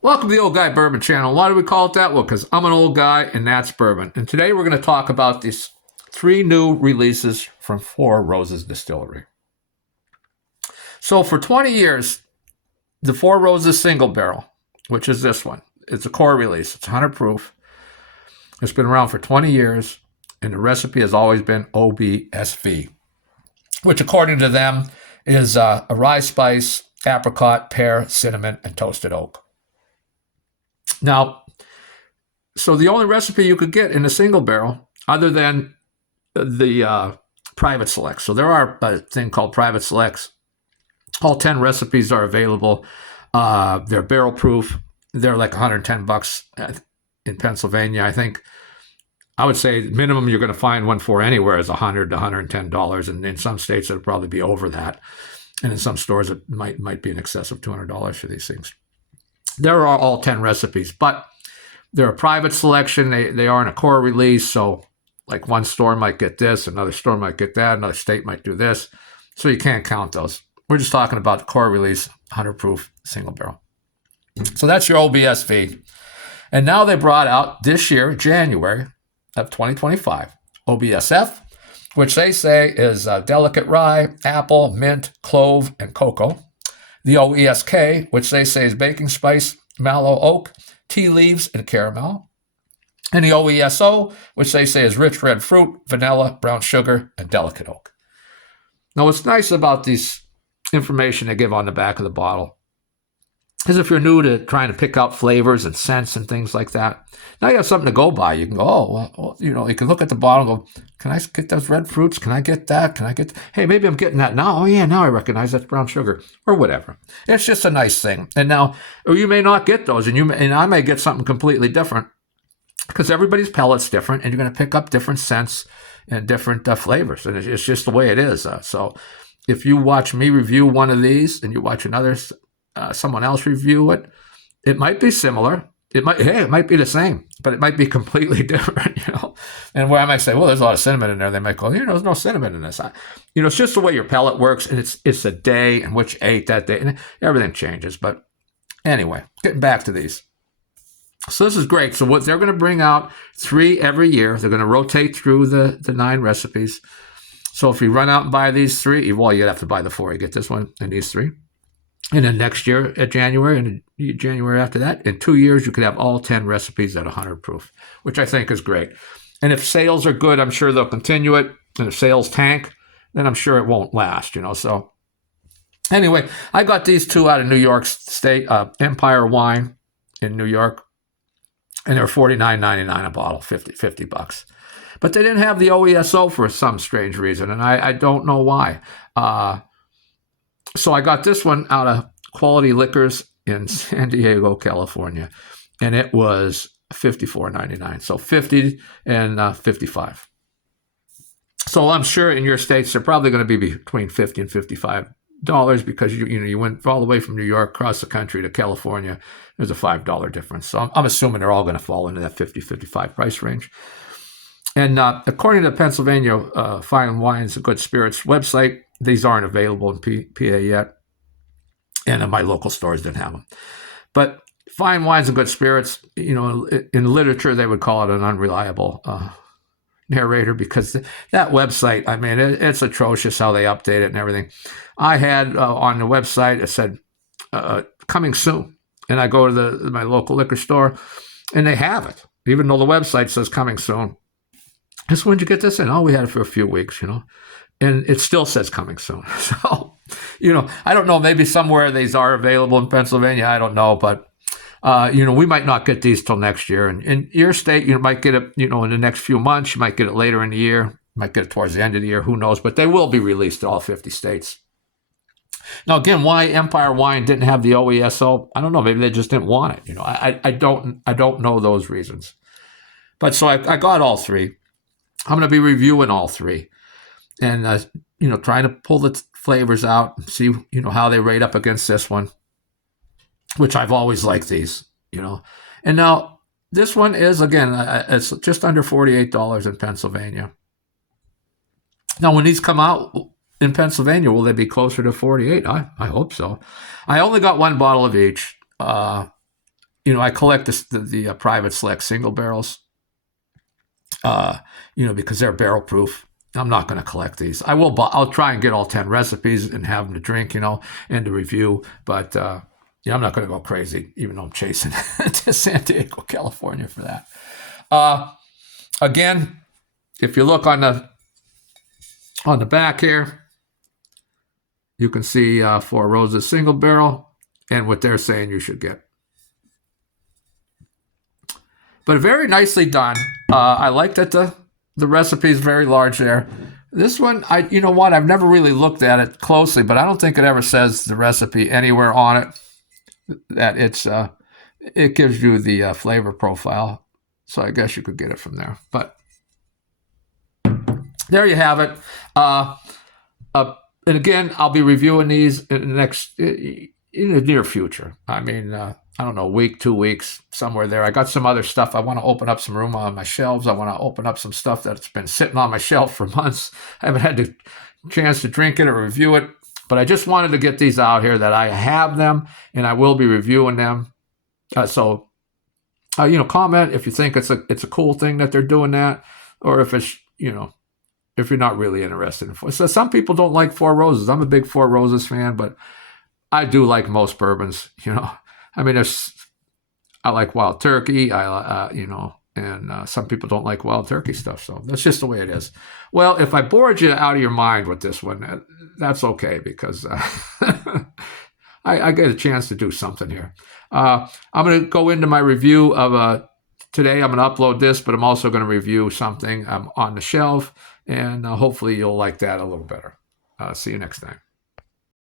Welcome to the Old Guy Bourbon Channel. Why do we call it that? Well, because I'm an old guy and that's bourbon. And today we're going to talk about these three new releases from Four Roses Distillery. So for 20 years, the Four Roses Single Barrel, which is this one, it's a core release. It's 100 proof. It's been around for 20 years, and the recipe has always been OBSV, which according to them is a rye spice, apricot, pear, cinnamon, and toasted oak. Now, so the only recipe you could get in a single barrel, other than the private selects. So there are a thing called private selects. All 10 recipes are available. They're barrel proof. They're like $110 in Pennsylvania. I think I would say minimum you're going to find one for anywhere is $100 to $110, and in some states it'll probably be over that, and in some stores it might be in excess of $200 for these things. There are all 10 recipes, but they're a private selection. They aren't a core release, so like one store might get this, another store might get that, another state might do this, so you can't count those. We're just talking about the core release, 100 proof single barrel. So that's your OBSV. And now they brought out this year, January of 2025, OBSF, which they say is delicate rye, apple, mint, clove, and cocoa. The OESK, which they say is baking spice, mallow oak, tea leaves, and caramel. And the OESO, which they say is rich red fruit, vanilla, brown sugar, and delicate oak. Now, what's nice about this information they give on the back of the bottle is if you're new to trying to pick out flavors and scents and things like that, now you have something to go by. You can go, you can look at the bottle and go, can I get those red fruits? Can I get that? Hey, maybe I'm getting that now. Oh, yeah, now I recognize that's brown sugar or whatever. It's just a nice thing. And now, or you may not get those, and I may get something completely different because everybody's palate's different, and you're going to pick up different scents and different flavors. And it's just the way it is. So if you watch me review one of these and you watch someone else review it, it might be similar. It might be the same, but it might be completely different, And where I might say, well, there's a lot of cinnamon in there, they might go, there's no cinnamon in this. It's just the way your palate works, and it's a day in which you ate that day, and everything changes. But anyway, getting back to these. So this is great. So what they're going to bring out 3 every year. They're going to rotate through the 9 recipes. So if you run out and buy these 3, well, you'd have to buy the 4. You get this one and these 3. And then next year at January and January after that, in 2 years, you could have all 10 recipes at 100 proof, which I think is great. And if sales are good, I'm sure they'll continue it. And if sales tank, then I'm sure it won't last, So anyway, I got these 2 out of New York State, Empire Wine in New York, and they're $49.99 a bottle, $50. But they didn't have the OESO for some strange reason, and I don't know why. So I got this one out of Quality Liquors in San Diego, California, and it was $54.99. So 50 and 55. So I'm sure in your states they're probably going to be between $50 and $55 because you went all the way from New York across the country to California. There's a $5 difference. So I'm assuming they're all going to fall into that 50, 55 price range. And according to the Pennsylvania Fine Wines and Good Spirits website, these aren't available in PA yet, and my local stores didn't have them. But Fine Wines and Good Spirits, in literature, they would call it an unreliable narrator because that website, it's atrocious how they update it and everything. I had on the website, it said, coming soon. And I go to my local liquor store, and they have it, even though the website says coming soon. Just when did you get this in? Oh, we had it for a few weeks, and it still says coming soon. So, I don't know, maybe somewhere these are available in Pennsylvania. I don't know, but, we might not get these till next year. And in your state, you might get it, in the next few months. You might get it later in the year. You might get it towards the end of the year. Who knows? But they will be released to all 50 states. Now, again, why Empire Wine didn't have the OESO, I don't know. Maybe they just didn't want it. I don't know those reasons. But so I got all 3. I'm going to be reviewing all 3 and, trying to pull the flavors out and see, how they rate up against this one, which I've always liked these, And now this one is, again, it's just under $48 in Pennsylvania. Now, when these come out in Pennsylvania, will they be closer to 48? I hope so. I only got 1 bottle of each. I collect the Private Select single barrels, because they're barrel proof. I'm not going to collect these. I'll try and get all 10 recipes and have them to drink, and to review. But I'm not going to go crazy, even though I'm chasing to San Diego, California for that. Again, if you look on the back here, you can see Four Roses single barrel and what they're saying you should get. But very nicely done. I like that the recipe is very large there. This one, you know what? I've never really looked at it closely, but I don't think it ever says the recipe anywhere on it. That it gives you the flavor profile, so I guess you could get it from there. But there you have it. And again, I'll be reviewing these in the near future. I mean, I don't know, week, 2 weeks, somewhere there. I got some other stuff. I want to open up some room on my shelves. I want to open up some stuff that's been sitting on my shelf for months. I haven't had the chance to drink it or review it, but I just wanted to get these out here that I have them and I will be reviewing them. So comment if you think it's a cool thing that they're doing that, or if it's, if you're not really interested in. So some people don't like Four Roses. I'm a big Four Roses fan, but I do like most bourbons. I mean, I like Wild Turkey. And some people don't like Wild Turkey stuff. So that's just the way it is. Well, if I bored you out of your mind with this one, that's okay, because I get a chance to do something here. I'm going to go into my review of today. I'm going to upload this, but I'm also going to review something on the shelf. And hopefully you'll like that a little better. See you next time.